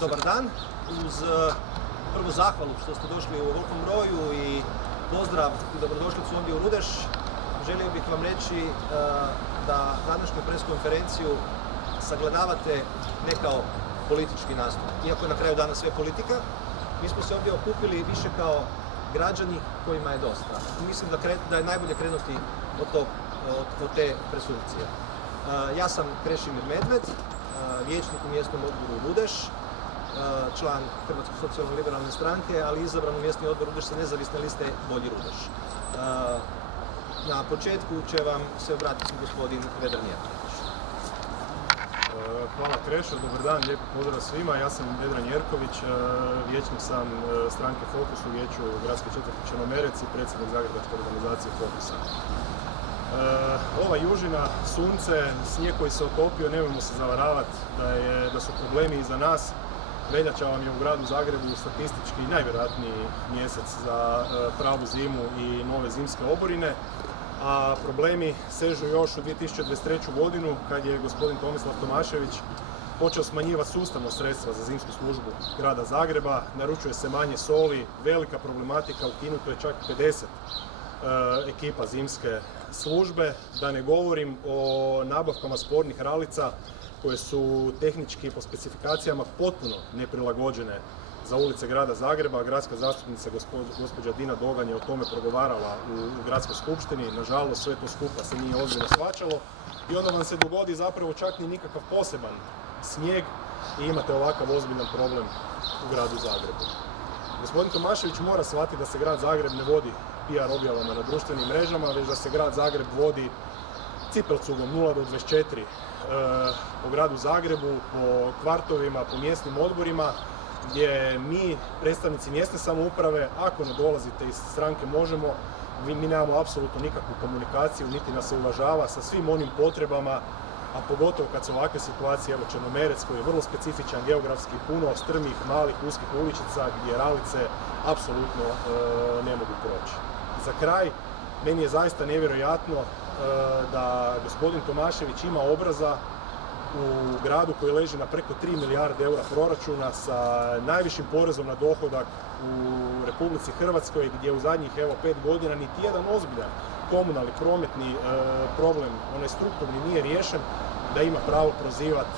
Dobar dan. Uz prvu zahvalu što ste došli u ovolikom broju i pozdrav i dobrodošlicu ovdje u Rudeš, želio bih vam reći da današnju preskonferenciju sagledavate ne kao politički nastup. Iako je na kraju dana sve politika, mi smo se ovdje okupili više kao građani kojima je dosta. Mislim da je najbolje krenuti od te presumpcije. Ja sam Krešimir Medved, vijećnik u mjesnom odboru Rudeš, član Hrvatske socijalno-liberalne stranke, ali izabran u mjesni odbor Rudeš sa nezavisne liste Bolji Rudeš. Na početku će vam se obratiti gospodin Vedran Jerković. Hvala Krešo, dobar dan, lijepo pozdrav svima. Ja sam Vedran Jerković, vijećnik sam stranke Fokus u vijeću gradske četvrti Črnomerec i predsjednik Zagrebačke organizacije Fokusa. Ova južina, sunce, snijeg koji se otopio, nemojmo se zavaravati da su problemi iza nas. Veljača vam je u gradu Zagrebu statistički najvjerojatniji mjesec za pravu zimu i nove zimske oborine, a problemi sežu još u 2023. godinu kad je gospodin Tomislav Tomašević počeo smanjivati sustavno sredstva za zimsku službu grada Zagreba, naručuje se manje soli, velika problematika, ukinuto je čak 50 ekipa zimske službe, da ne govorim o nabavkama spornih ralica koje su tehnički po specifikacijama potpuno neprilagođene za ulice grada Zagreba. Gradska zastupnica gospođa Dina Dogan je o tome progovarala u gradskoj skupštini. Nažalost, sve to skupa se nije ozbiljno shvaćalo i onda vam se dogodi zapravo čak ni nikakav poseban snijeg i imate ovakav ozbiljan problem u gradu Zagrebu. Gospodin Tomašević mora shvatiti da se grad Zagreb ne vodi PR objavama na društvenim mrežama, već da se grad Zagreb vodi cipelcugom 0 do 24 po gradu Zagrebu, po kvartovima, po mjesnim odborima, gdje mi, predstavnici mjesne samouprave, ako ne dolazite iz stranke Možemo, mi nemamo apsolutno nikakvu komunikaciju, niti nas se uvažava sa svim onim potrebama, a pogotovo kad su ovakve situacije, evo Črnomerec koji je vrlo specifičan geografski, puno strmih, malih, uskih uličica gdje ralice apsolutno ne mogu proći. Za kraj, meni je zaista nevjerojatno da gospodin Tomašević ima obraza u gradu koji leži na preko 3 milijarde eura proračuna sa najvišim porezom na dohodak u Republici Hrvatskoj, gdje u zadnjih 5 godina niti jedan ozbiljan komunalni prometni problem, onaj strukturni, nije riješen, da ima pravo prozivati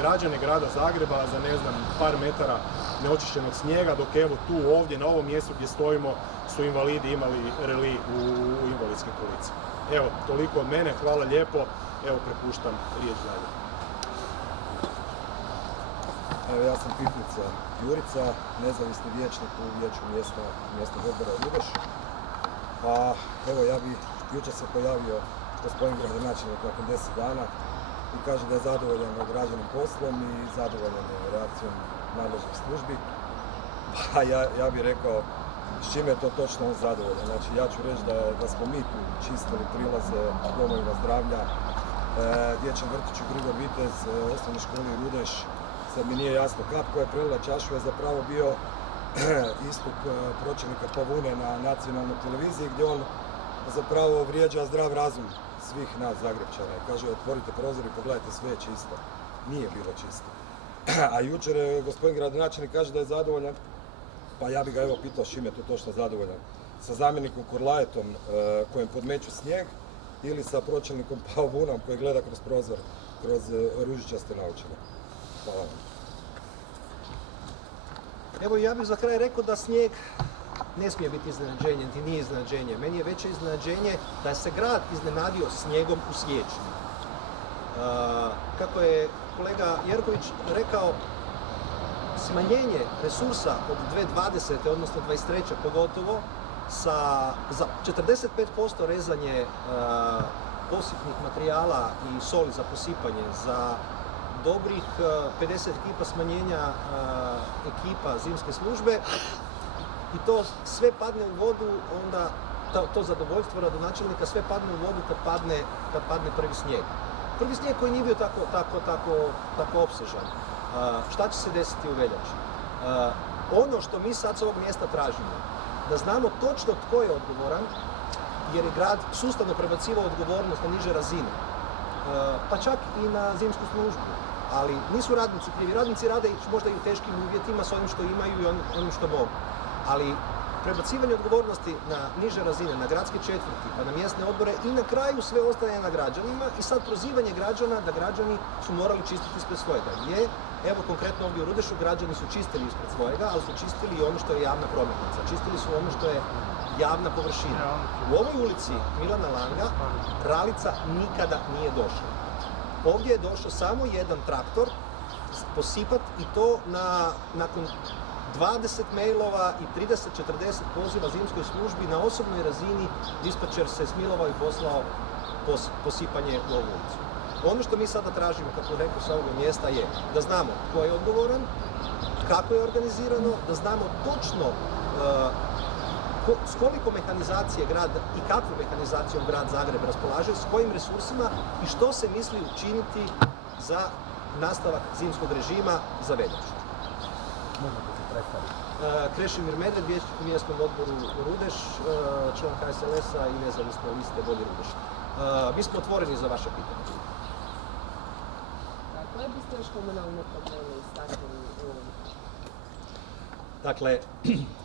građane grada Zagreba za par metara neočišćenog snijega, dok evo tu ovdje na ovom mjestu gdje stojimo su invalidi imali reli u invalidskim kolicima. Evo, toliko od mene, hvala lijepo, evo prepuštam riječ dalje. Evo, ja sam Piplica Jurica, nezavisni vijećnik u vijeću mjesnog odbora Rudeš. Pa evo, jučer se pojavio gospodin gradonačelnik nakon 10 dana i kaže da je zadovoljan odrađenim poslom i zadovoljan reakcijom nadležnih službi. Pa ja bih rekao s čime je to točno on zadovoljan. Znači, ja ću reći da smo mi tu čistili prilaze domovima zdravlja, dječjem vrtiću Grigor Vitez, osnovnoj školi Rudeš. Sad mi nije jasno kap koja je prelila čašu je zapravo bio istup pročelnika Pavune na nacionalnoj televiziji gdje on zapravo vrijeđa zdrav razum svih nas Zagrebčana. Kaže, otvorite prozor i pogledajte, sve je čisto. Nije bilo čisto. A jučer gospodin gradonačelnik kaže da je zadovoljan, pa ja bih ga evo pitao s čime je to točno zadovoljan. Sa zamjenikom Kurlajetom kojem podmeću snijeg ili sa pročelnikom Pavunom koji gleda kroz prozor, kroz ružičaste naočale. Hvala vam. Evo, ja bih za kraj rekao da snijeg ne smije biti iznenađenje, niti nije iznenađenje. Meni je veće iznenađenje da se grad iznenadio snijegom u siječnju. Kako je kolega Jerković rekao, smanjenje resursa od 2020. odnosno 2023. pogotovo, za 45% rezanje posipnih materijala i soli za posipanje, za dobrih 50 ekipa smanjenja ekipa zimske službe, i to sve padne u vodu, onda to zadovoljstvo gradonačelnika sve padne u vodu kad padne prvi snijeg. Prvi snijeg koji nije bio tako opsežan. Šta će se desiti u veljači? Ono što mi sad s ovog mjesta tražimo, da znamo točno tko je odgovoran, jer je grad sustavno prebacivao odgovornost na niže razine, pa čak i na zimsku službu. ali nisu radnici krivi. Radnici rade možda i u teškim uvjetima s onim što imaju i onim što mogu. Ali prebacivanje odgovornosti na niže razine, na gradske četvrti, pa na mjesne odbore i na kraju sve ostaje na građanima i sad prozivanje građana da građani su morali čistiti ispred svojega. Evo konkretno ovdje u Rudešu građani su čistili ispred svojega, ali su čistili i ono što je javna prometnica. Čistili su ono što je javna površina. U ovoj ulici Milana Langa ralica nikada nije došla. Ovdje je došao samo jedan traktor posipat i to nakon 20 mailova i 30-40 poziva zimskoj službi na osobnoj razini dispečer se smilovao i poslao posipanje u ovu ulicu. Ono što mi sada tražimo, kako rekao sa ovog mjesta, je da znamo tko je odgovoran, kako je organizirano, da znamo točno s koliko mehanizacije grad i kakvom mehanizacijom grad Zagreb raspolaže, s kojim resursima i što se misli učiniti za nastavak zimskog režima za veljaču. Krešimir Medved, vijećnik u mjesnom odboru Rudeš, član HSLS-a i nezavisne liste Bolji Rudeš. Mi smo otvoreni za vaše pitanje. Koje biste još komunalne probleme istaknuli u ovom? Dakle,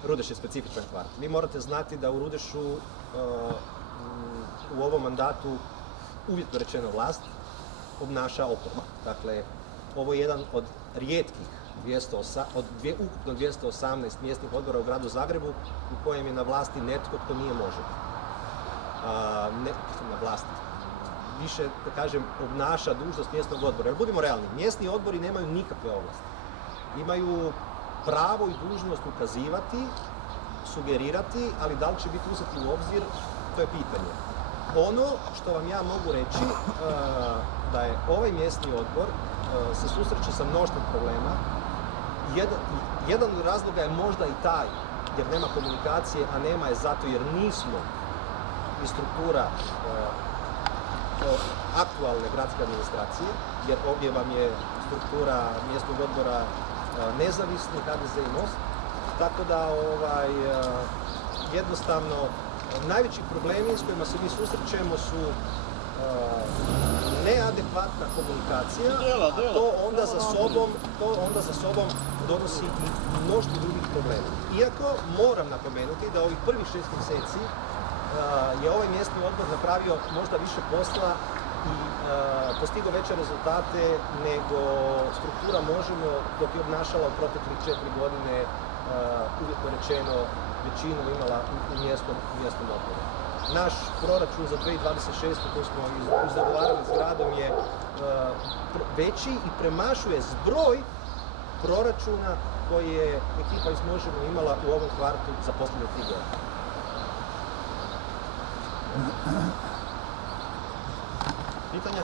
Rudeš je specifičan kvart. Vi morate znati da u Rudešu u ovom mandatu uvjetno rečeno vlast obnaša oporba. Dakle, ovo je jedan od rijetkih ukupno 218 mjesnih odbora u gradu Zagrebu u kojem je na vlasti netko tko nije može. Na vlasti. Više, da kažem, obnaša dužnost mjesnog odbora. Jer budimo realni, mjesni odbori nemaju nikakve ovlasti. Imaju pravo i dužnost ukazivati, sugerirati, ali da li će biti uzeti u obzir, to je pitanje. Ono što vam ja mogu reći, da je ovaj mjesni odbor se susreće sa mnoštvom problema. Jedan od razloga je možda i taj, jer nema komunikacije, a nema je zato jer nismo i struktura aktualne gradske administracije, jer ovdje vam je struktura mjesnog odbora nezavisni, HDZ i Most, tako da jednostavno najveći problemi s kojima se mi susrećemo su neadekvatna komunikacija, a to onda za sobom donosi i mnoštvo drugih problema. Iako moram napomenuti da ovih prvih 6 mjeseci je ovaj mjesni odbor napravio možda više posla i postigao veće rezultate nego struktura Možemo dok je obnašala u proteklih 4 godine uvjetno rečeno većinu imala u mjesnom odboru. Naš proračun za 2026. koji smo izdogovarali s gradom je veći i premašuje zbroj proračuna koji je ekipa iz Možemo imala u ovom kvartu za posljednje 3 godine. Pitanja?